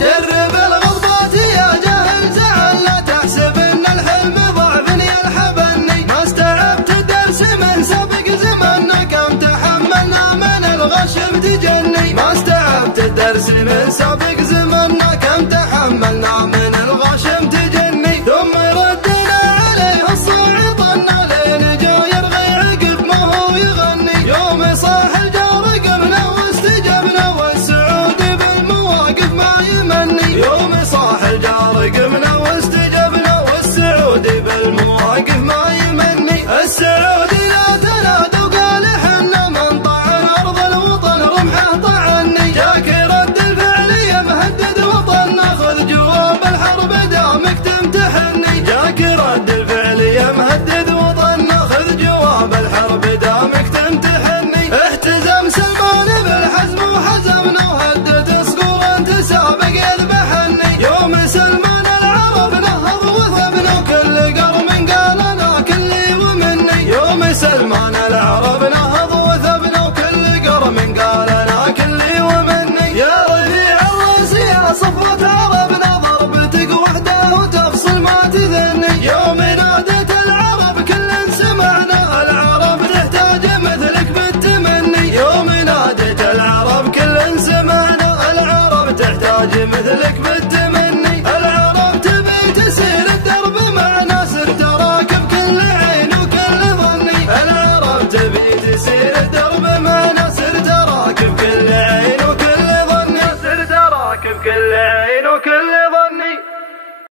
جرب الغضبات يا جاهل زعل، لا تحسب ان الحلم ضعف يلحبني. ما استوعبت الدرس من سابق زماننا، كم تحملنا من الغشم تجني. ما استوعبت الدرس من سابق زماننا، كم تحملنا من الغشم تجني. ثم ردنا عليه الصاعقنا لين جا يرغي عقب ما هو يغني. يوم صاح الجار قمنا واستجبنا، والسعود بالمواقف ما يمني. يوم صاح الجار قمنا واستجبنا، والسعود بالمواقف ما يمني. السعود لا تنادى وقال حنا من طعن ارض الوطن رمحه طعني. جاك رد الفعل يا مهدد وطننا، خذ جواب الحرب دامك تمتحني. جاك رد الفعل يا مهدد وطننا، خذ جواب الحرب دامك تمتحني. احتزم سلمان بالحزم وحزمنا، وهدد صقور انت سابق يذبحني. يوم سلمان العرب نهض وثبنا، وكل قرم قال انا كلي ومني. يوم سلمان العرب